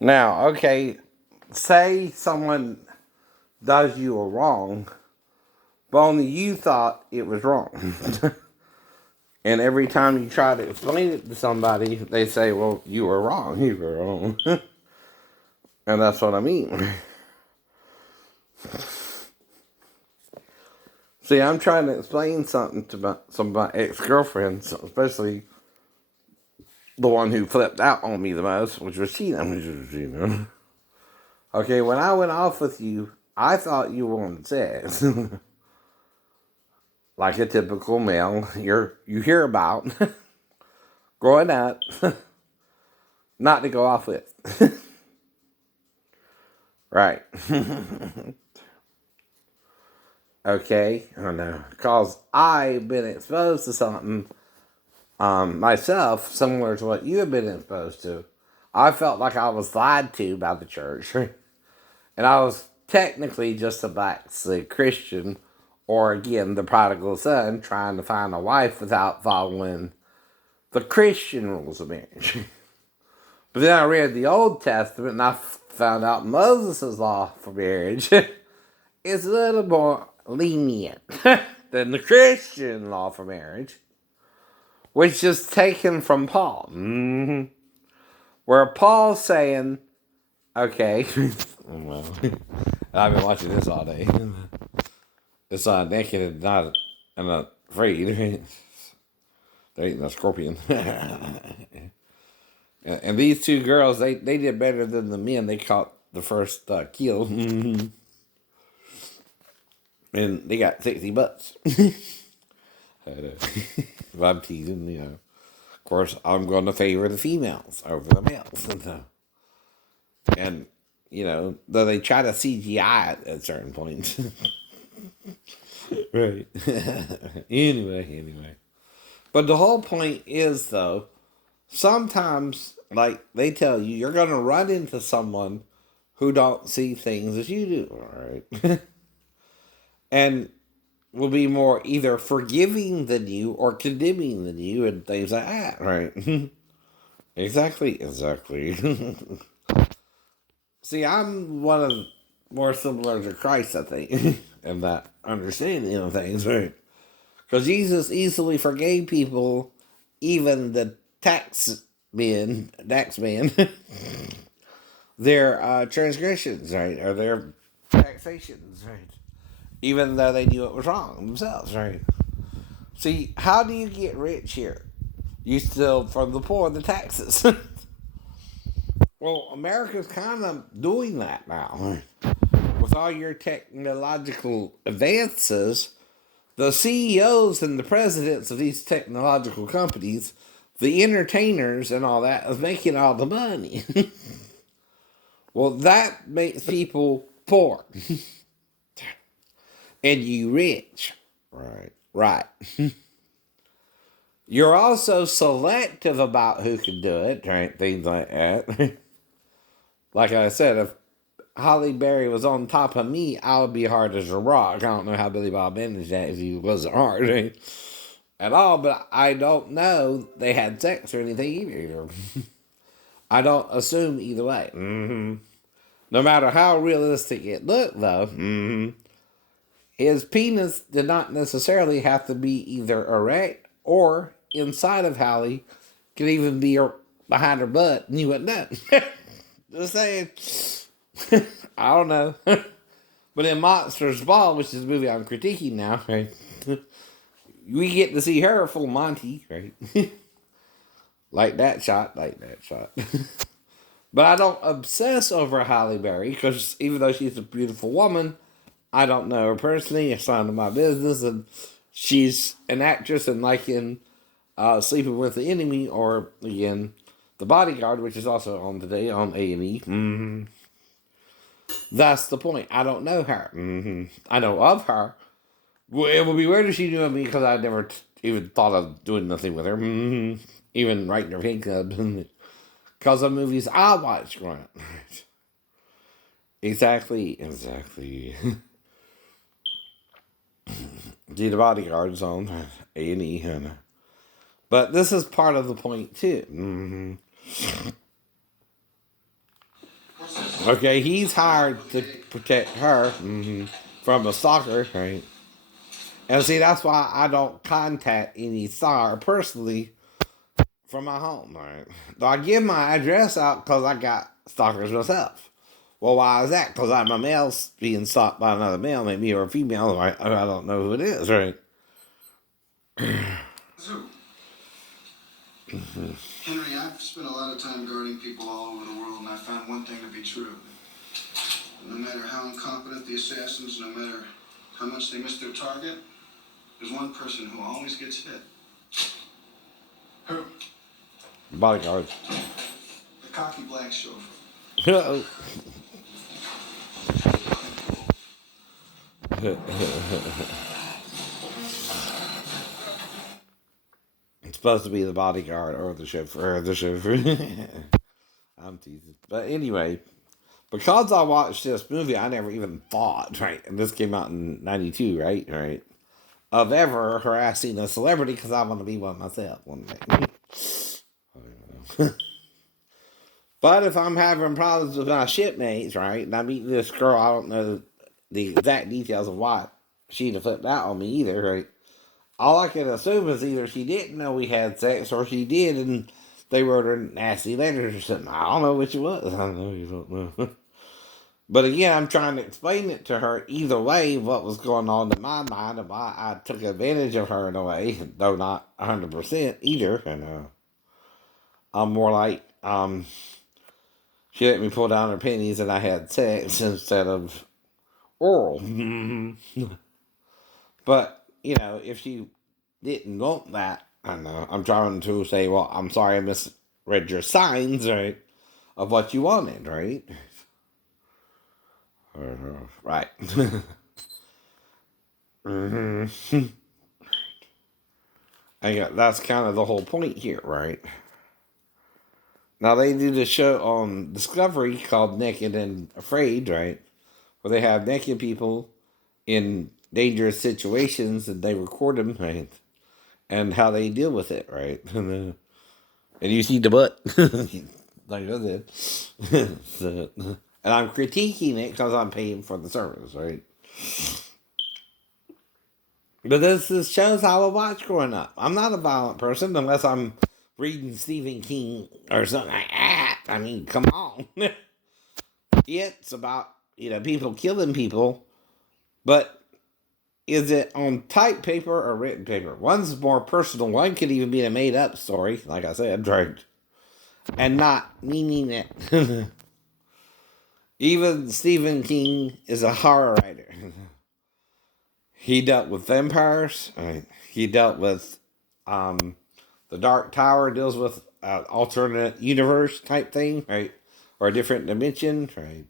Now, okay, say someone does you a wrong, but only you thought it was wrong. And every time you try to explain it to somebody, they say, well, you were wrong. You were wrong. And that's what I mean. See, I'm trying to explain something to some of my ex-girlfriends, especially the one who flipped out on me the most, which was Sheena. Okay, when I went off with you, I thought you wanted sex. Like a typical male you hear about growing up, not to go off with. Right. Okay, I know. Because I've been exposed to something myself, similar to what you have been exposed to. I felt like I was lied to by the church. And I was technically just a backslid Christian, or again, the prodigal son trying to find a wife without following the Christian rules of marriage. But then I read the Old Testament and I found out Moses' law for marriage is a little more lenient than the Christian law for marriage, which is taken from Paul. Mm-hmm. Where Paul's saying, okay, well, I've been watching this all day. It's naked and not afraid. There ain't no scorpion. And these two girls, they did better than the men. They caught the first kill. And they got 60 bucks. If I'm teasing, Of course, I'm going to favor the females over the males. And, though they try to CGI it at certain points. Right. Anyway. But the whole point is, though, sometimes, like they tell you, you're going to run into someone who don't see things as you do, all right? And will be more either forgiving than you or condemning than you and things like that, right? Exactly. See, I'm one of more similar to Christ, I think, in that understanding of things, right? Because Jesus easily forgave people, even the tax men, their transgressions, right? Or their taxations, right? Even though they knew it was wrong themselves, right? See, how do you get rich here? You steal from the poor the taxes. Well, America's kind of doing that now. With all your technological advances, the CEOs and the presidents of these technological companies, the entertainers and all that, is making all the money. Well, that makes people poor. And you rich. Right. You're also selective about who can do it, right? Things like that. Like I said, if Holly Berry was on top of me, I would be hard as a rock. I don't know how Billy Bob managed that if he wasn't hard, right? At all, but I don't know they had sex or anything either. I don't assume either way. Mm-hmm. No matter how realistic it looked, though, his penis did not necessarily have to be either erect or inside of Hallie. Could even be behind her butt, and you wouldn't know. Just saying. I don't know. But in Monsters Ball, which is a movie I'm critiquing now, right? We get to see her full Monty, right? like that shot. But I don't obsess over Halle Berry, because even though she's a beautiful woman, I don't know her personally. It's none of my business. And she's an actress, and like in Sleeping with the Enemy, or again, The Bodyguard, which is also on today on A&E. Mm-hmm. That's the point. I don't know her. Mm-hmm. I know of her. Well, it would be weird if she knew me, because I never even thought of doing nothing with her. Mm-hmm. Even writing her fan club. Because of movies I watched growing up. Exactly. The Bodyguard's on A&E. But this is part of the point, too. Mm-hmm. Okay, he's hired to protect her from a stalker, right? And see, that's why I don't contact any stalker personally from my home, right? So I give my address out because I got stalkers myself. Well, why is that? Because I'm a male being stalked by another male, maybe, or a female, right? I don't know who it is, right? Henry, I've spent a lot of time guarding people all over the world, and I found one thing to be true. No matter how incompetent the assassins, no matter how much they miss their target, there's one person who always gets hit. Who? Bodyguard. The cocky black chauffeur. Uh-oh. It's supposed to be the bodyguard or the chauffeur. I'm teasing. But anyway, because I watched this movie, I never even thought, right? And this came out in 92, right? Right. Of ever harassing a celebrity because I want to be one myself one day. But if I'm having problems with my shipmates, right, and I meet this girl, I don't know the exact details of why she'd have flipped out on me either, right? All I can assume is either she didn't know we had sex or she did and they wrote her nasty letters or something. I don't know which it was. I know you don't know. But again, I'm trying to explain it to her either way, what was going on in my mind and why I took advantage of her in a way, though not 100% either. And I'm more like, she let me pull down her panties and I had sex instead of oral. But, you know, if she didn't want that, I know, I'm trying to say, well, I'm sorry I misread your signs, right, of what you wanted, right? Right. mm-hmm. That's kind of the whole point here, right? Now, they did a show on Discovery called Naked and Afraid, right? Where they have naked people in dangerous situations and they record them, right? And how they deal with it, right? And you see the butt, like I said. So, and I'm critiquing it because I'm paying for the service, right? But this shows how I watch growing up. I'm not a violent person unless I'm reading Stephen King or something like that. I mean, come on. It's about, people killing people, but is it on type paper or written paper? One's more personal. One could even be a made up story, like I said, right? And not meaning it. Even Stephen King is a horror writer. He dealt with vampires. Right? He dealt with the Dark Tower deals with alternate universe type thing, right? Or a different dimension, right?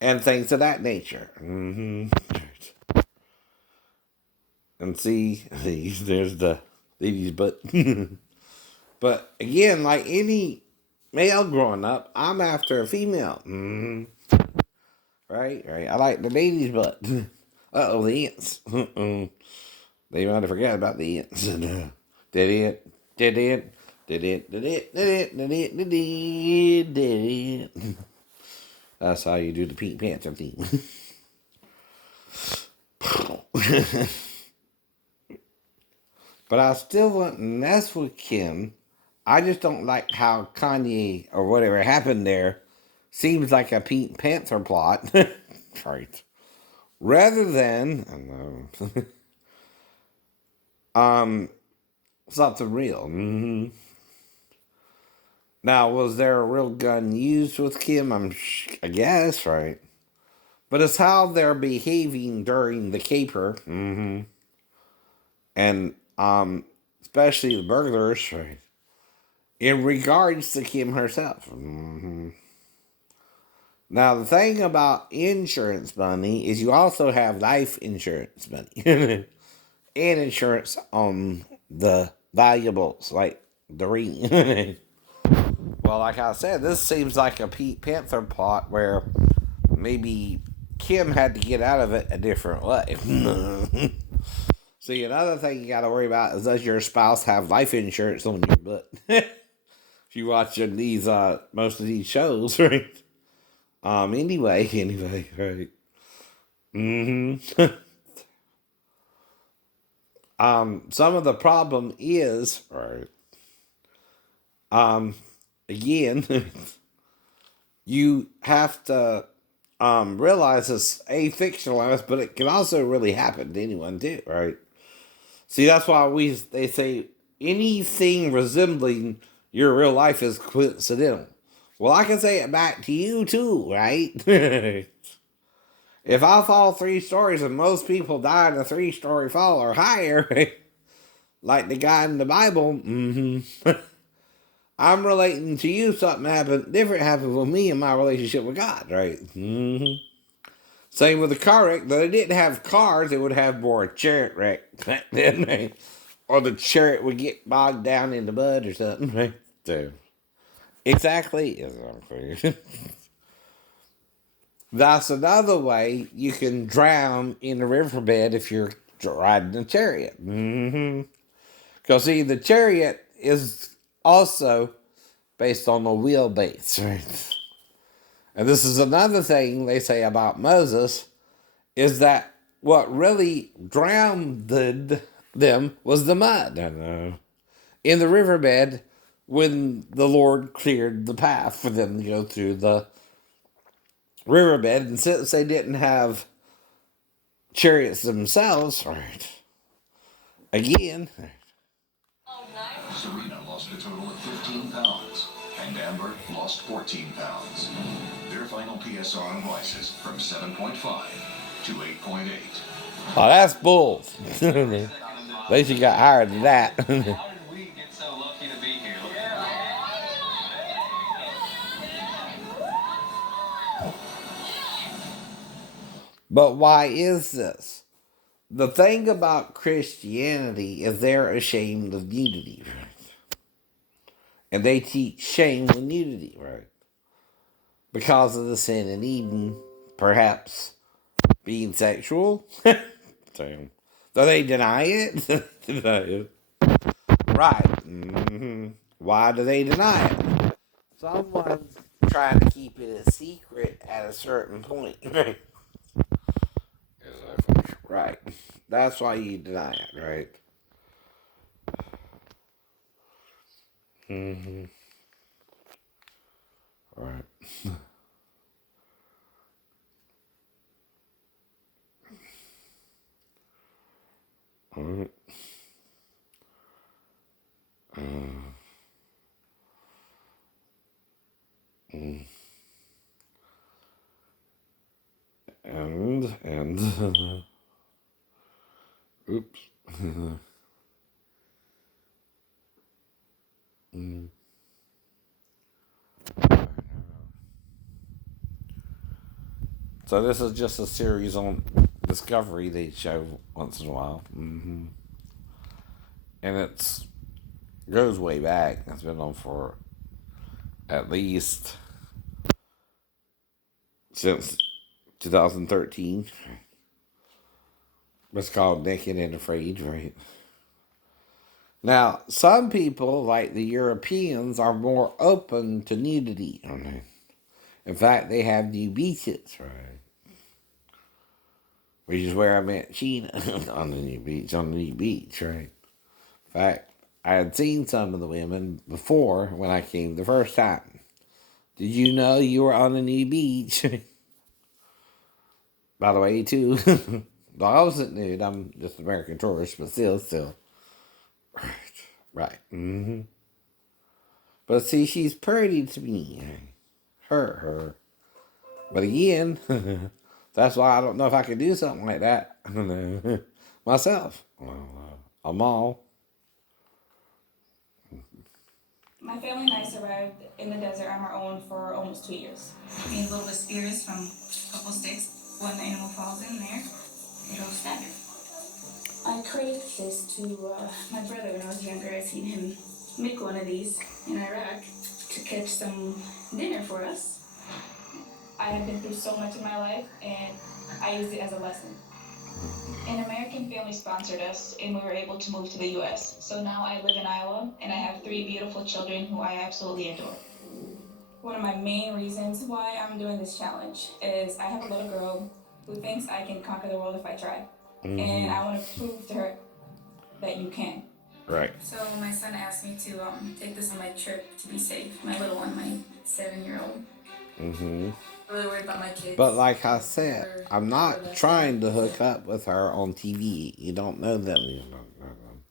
And things of that nature. Mm-hmm. And see, there's the lady's butt. But again, like any male growing up, I'm after a female. Mm-hmm. Right, right. I like the lady's butt. Uh-oh, the ants. They might have forgot about the ants. Did it, did it, did it, did it, did it, did it, did it, did it. That's how you do the Pink Panther theme. But I still want to mess with Kim. I just don't like how Kanye or whatever happened there seems like a Pink Panther plot. Right. Rather than, I don't know, something real. Mm-hmm. Now, was there a real gun used with Kim? I guess, right? But it's how they're behaving during the caper. Mm-hmm. And, especially the burglars, right? In regards to Kim herself. Mm-hmm. Now, the thing about insurance money is you also have life insurance money and insurance on the valuables, like the ring. Well, like I said, this seems like a Pete Panther plot where maybe Kim had to get out of it a different way. See, another thing you got to worry about is does your spouse have life insurance on your butt? If you watch these most of these shows, right? Anyway, right. Mm-hmm. Some of the problem is, right, um, again, you have to realize it's a fictionalized, but it can also really happen to anyone too, right? See, that's why they say anything resembling your real life is coincidental. Well, I can say it back to you too, right? If I fall 3 stories and most people die in a 3-story fall or higher, like the guy in the Bible, I'm relating to you something different happened with me in my relationship with God, right? Same with the car wreck. Though they didn't have cars, they would have more a chariot wreck back then, right? Or the chariot would get bogged down in the mud or something, right? So, exactly. That's another way you can drown in the riverbed if you're riding a chariot. Because, see, the chariot is also based on the wheelbase, right? And this is another thing they say about Moses is that what really drowned them was the mud in the riverbed when the Lord cleared the path for them to go through the riverbed. And since they didn't have chariots themselves, right, again, Serena lost a total of 15 pounds, and Amber lost 14 pounds. Their final PSR rises from 7.5 to 8.8. oh, that's bull. At least you got higher than that. How did we get so lucky to be here? But why is this? The thing about Christianity is they're ashamed of nudity, right? And they teach shame with nudity, right? Because of the sin in Eden, perhaps being sexual. Damn. Though they deny it. Deny it. Right. Why do they deny it? Someone's trying to keep it a secret at a certain point. Right. That's why you deny it, right? Right. Right. And oops. So this is just a series on Discovery they show once in a while, and it's goes way back. It's been on for at least since 2013. It's called Naked and Afraid, right? Now, some people, like the Europeans, are more open to nudity. In fact, they have new beaches, right? Which is where I met Sheena on the new beach, right? In fact, I had seen some of the women before when I came the first time. Did you know you were on the new beach? By the way, too. Well, I wasn't nude. I'm just an American tourist, but still. Right. Right. But see, she's pretty to me. Her. But again, that's why I don't know if I could do something like that myself. I'm all. My family and I survived in the desert on our own for almost 2 years. Need a little bit of spears from a couple sticks. When the animal falls in there, it'll stab you. I credited this to my brother when I was younger. I seen him make one of these in Iraq to catch some dinner for us. I have been through so much in my life, and I used it as a lesson. An American family sponsored us, and we were able to move to the U.S. So now I live in Iowa, and I have 3 beautiful children who I absolutely adore. One of my main reasons why I'm doing this challenge is I have a little girl who thinks I can conquer the world if I try. And I want to prove to her that you can. Right. So my son asked me to take this on my trip to be safe. My little one, my 7-year-old. Really worried about my kids. But like I said, I'm Never not left trying to them. hook up with her on TV. You don't know them. You don't know them.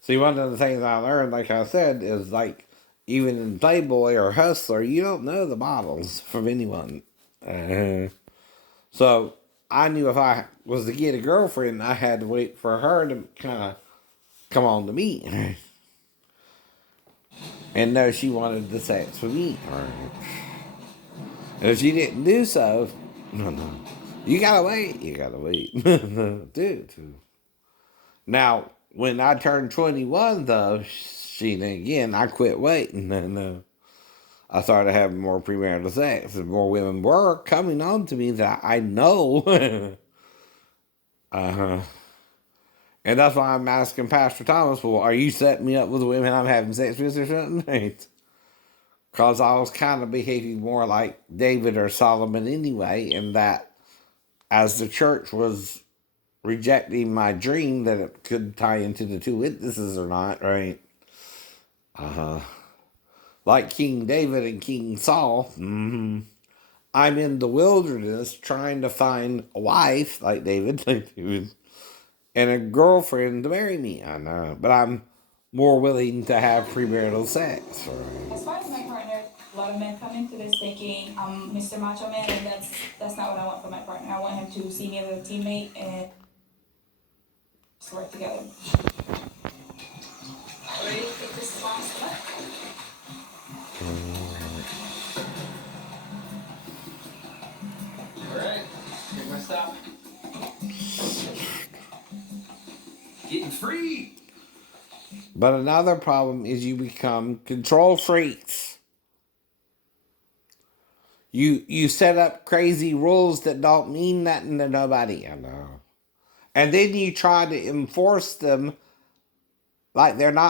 See, one of the things I learned, like I said, is like even in Playboy or Hustler, you don't know the models from anyone. So I knew if I was to get a girlfriend, I had to wait for her to kind of come on to me and know she wanted the sex with me. If she didn't do so, no. You gotta wait. You gotta wait. Dude. Now, when I turned 21, though, again, I quit waiting. And I started having more premarital sex. And more women were coming on to me that I know. uh-huh. And that's why I'm asking Pastor Thomas, well, are you setting me up with women I'm having sex with or something? Because I was kind of behaving more like David or Solomon anyway, in that as the church was rejecting my dream that it could tie into the two witnesses or not, right? Like King David and King Saul, I'm in the wilderness trying to find a wife, like David, and a girlfriend to marry me. I know, but I'm more willing to have premarital sex. Right? As far as my partner, a lot of men come into this thinking I'm Mr. Macho Man, and that's not what I want for my partner. I want him to see me as a teammate and just work together. Ready to take this last one? Alright, here's my stop. Getting free! But another problem is you become control freaks. You set up crazy rules that don't mean nothing to nobody. I know. And then you try to enforce them like they're not